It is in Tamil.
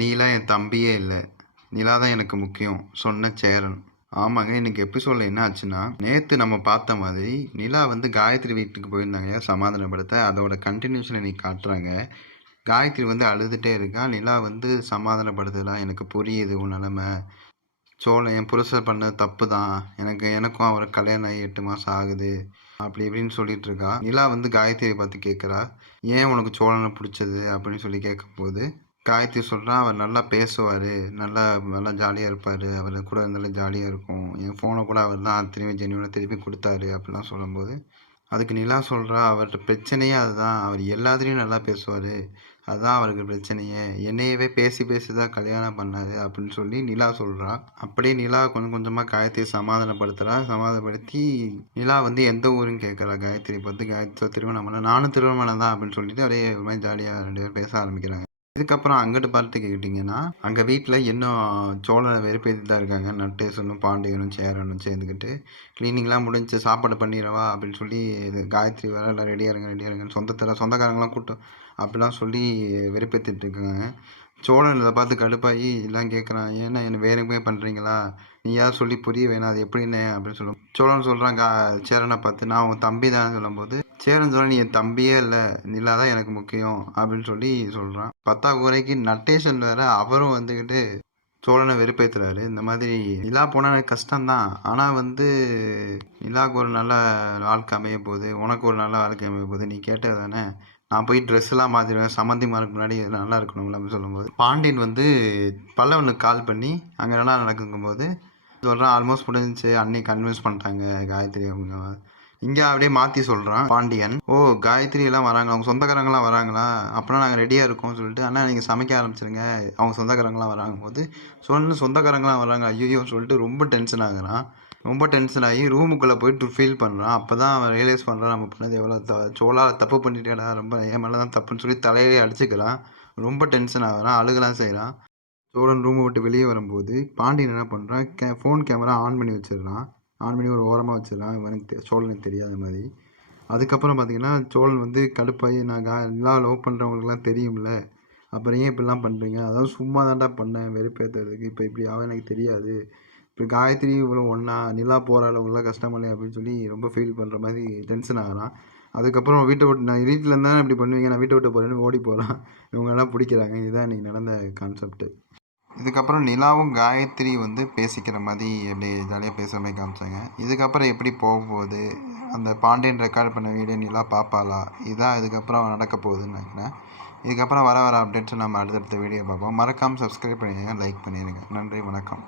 நீலாம் என் தம்பியே இல்லை, நிலா தான் எனக்கு முக்கியம் சொன்ன சேரன். ஆமாங்க, இன்னைக்கு எபிசோடில் என்ன ஆச்சுன்னா, நேற்று நம்ம பார்த்த மாதிரி நிலா வந்து காயத்ரி வீட்டுக்கு போயிருந்தாங்க சமாதானப்படுத்த. அதோட கண்டினியூஷன் இன்னைக்கு காட்டுறாங்க. காயத்ரி வந்து அழுதுகிட்டே இருக்கா. நிலா வந்து சமாதானப்படுத்தலாம், எனக்கு புரியுது உன் நிலமை, சோழன் என் புருஷர் பண்ணது தப்பு தான், எனக்கும் அவரை கல்யாணம் ஆகி 8 மாதம் ஆகுது அப்படி இப்படின்னு சொல்லிட்டு இருக்கா. நிலா வந்து காயத்ரியை பார்த்து கேட்குறா, ஏன் உனக்கு சோழனை பிடிச்சது அப்படின்னு சொல்லி கேட்கும்போது காயத்ரி சொல்கிறான், அவர் நல்லா பேசுவார், நல்லா நல்லா ஜாலியாக இருப்பார், அவர் கூட இருந்தாலும் ஜாலியாக இருக்கும், என் ஃபோனை கூட அவர் தான் திரும்பி ஜென்யூனாக திருப்பி கொடுத்தாரு அப்படிலாம் சொல்லும்போது அதுக்கு நிலா சொல்கிறா, அவர்கிட்ட பிரச்சனையே அதுதான், அவர் எல்லாத்துலேயும் நல்லா பேசுவார், அதுதான் அவருக்கு பிரச்சனையே, என்னையவே பேசி பேசி தான் கல்யாணம் பண்ணார் அப்படின்னு சொல்லி நிலா சொல்கிறா. அப்படியே நிலா கொஞ்சம் கொஞ்சமாக காயத்ரி சமாதானப்படுத்தி நிலா வந்து எந்த ஊருன்னு கேட்குறா. காயத்ரி பார்த்து காயத்ரி திருவண்ணாமலை, நானும் திருவண்ணாமலை தான் அப்படின்னு சொல்லிட்டு அப்படியே ஒரு மாதிரி ஜாலியாக 2 பேர் பேச ஆரம்பிக்கிறாங்க. இதுக்கப்புறம் அங்கிட்டு பார்த்து கேட்டிங்கன்னா, அங்கே வீட்டில் இன்னும் சோழனை வெறுப்பேற்றி தான் இருக்காங்க. நட்டேசனும் பாண்டியனும் சேரனும் சேர்ந்துக்கிட்டு க்ளீனிங்லாம் முடிஞ்சு சாப்பாடு பண்ணிடவா அப்படின்னு சொல்லி இது காயத்ரி வேறு எல்லாம் ரெடியாக இருங்கன்னு சொந்தக்காரங்களாம் கூட்டம் அப்படிலாம் சொல்லி வெறுப்பேற்றிட்டு இருக்காங்க. சோழன் இதை பார்த்து கடுப்பாகி எல்லாம் கேட்குறான், ஏன்னா என்ன வேற எங்கேயுமே பண்ணுறீங்களா, நீ யார் சொல்லி புரிய வேணாம், அது எப்படின்னு அப்படின்னு சொல்லும். சோழன் சொல்கிறான் சேரனை பார்த்து, நான் உன் தம்பி தான் சொல்லும்போது சேரன் சொல்ல, நீ என் தம்பியே இல்லை, நிலா தான் எனக்கு முக்கியம் அப்படின்னு சொல்லி சொல்கிறான். பத்தாக்குறைக்கு நட்டேசன் வேற அவரும் வந்துக்கிட்டு சோழனை வெறுப்பேற்றுறாரு. இந்த மாதிரி நிலா போனால் எனக்கு கஷ்டம்தான், ஆனால் வந்து நிலாவுக்கு ஒரு நல்ல வாழ்க்கை அமைய போகுது, உனக்கு ஒரு நல்ல வாழ்க்கை அமைய போகுது, நீ கேட்டது தானே, நான் போய் ட்ரெஸ்ஸெல்லாம் மாற்றிடுவேன், சம்மந்திமாருக்கு முன்னாடி நல்லா இருக்கணும்ல அப்படின்னு சொல்லும்போது பாண்டியன் வந்து பல்லவனுக்கு கால் பண்ணி அங்கே நல்லா நடக்குங்கும்போது சொல்கிறான், ஆல்மோஸ்ட் முடிஞ்சிச்சு, அன்னை கன்வின்ஸ் பண்ணிட்டாங்க காயத்ரி அவங்க. இங்கே அப்படியே மாற்றி சொல்கிறான் பாண்டியன், ஓ காயத்ரி எல்லாம் வராங்களா, அவங்க சொந்தக்காரங்களாம் வராங்களா, அப்படின்னா நாங்கள் ரெடியாக இருக்கோம்னு சொல்லிட்டு, அண்ணா நீங்கள் சமைக்க ஆரம்பிச்சிருங்க, அவங்க சொந்தக்காரங்களாம் வராங்க போது சொந்தக்காரங்களாம் வராங்க ஐயோன்னு சொல்லிட்டு ரொம்ப டென்ஷன் ஆகுறான். ரொம்ப டென்ஷன் ஆகி ரூமுக்குள்ளே போயிட்டு ஃபீல் பண்ணுறான். அப்போ தான் அவன் ரியலைஸ் பண்ணுறான், நம்ம பண்ணது எவ்வளோ சோழா தப்பு பண்ணிட்டேடா, ரொம்ப என் மேலே தான் தப்புன்னு சொல்லி தலையிலே அடிச்சுக்கிறான். ரொம்ப டென்ஷன் ஆகிறான், அழுகலாம் செய்கிறான். சோழன் ரூமை விட்டு வெளியே வரும்போது பாண்டியன் என்ன பண்ணுறான், ஃபோன் கேமரா ஆன் பண்ணி வச்சிடுறான். ஆன் பண்ணி ஒரு ஓரமாக வச்சிடறான், இவனுக்கு சோழனுக்கு தெரியாத மாதிரி. அதுக்கப்புறம் பார்த்தீங்கன்னா சோழன் வந்து கடுப்பாகி, நான் எல்லாம் லவ் பண்ணுறவங்களுக்குலாம் தெரியும்ல, அப்புறம் ஏன் இப்படிலாம் பண்ணுறீங்க, அதாவது சும்மா தான்டா பண்ணேன் வெறுப்பேற்றுறதுக்கு, இப்போ இப்படி ஆகும் எனக்கு தெரியாது, இப்போ காயத்ரி இவ்வளோ ஒன்றா நிலா போகிற இவ்வளோ கஷ்டமில்லை அப்படின்னு சொல்லி ரொம்ப ஃபீல் பண்ணுற மாதிரி டென்ஷன் ஆகிறான். அதுக்கப்புறம் வீட்டை விட்டு, நான் வீட்டில் இருந்தால் இப்படி பண்ணுவீங்க, நான் வீட்டை விட்டு போகிறேன்னு ஓடி போகிறான். இவங்கெல்லாம் பிடிக்கிறாங்க. இதுதான் இன்றைக்கி நடந்த கான்செப்ட்டு. இதுக்கப்புறம் நிலாவும் காயத்ரி வந்து பேசிக்கிற மாதிரி அப்படியே ஜாலியாக பேசுகிற மாதிரி காமிச்சாங்க. இதுக்கப்புறம் எப்படி போக போகுது, அந்த பாண்டியன் ரெக்கார்ட் பண்ண வீடியோ நிலா பார்ப்பாளா, இதுதான் இதுக்கப்புறம் நடக்க போகுதுன்னு நினைக்கிறேன். இதுக்கப்புறம் வர அப்டேட்ஸை நம்ம அடுத்தடுத்த வீடியோ பார்ப்போம். மறக்காமல் சப்ஸ்கிரைப் பண்ணிடுங்க, லைக் பண்ணிடுங்க. நன்றி, வணக்கம்.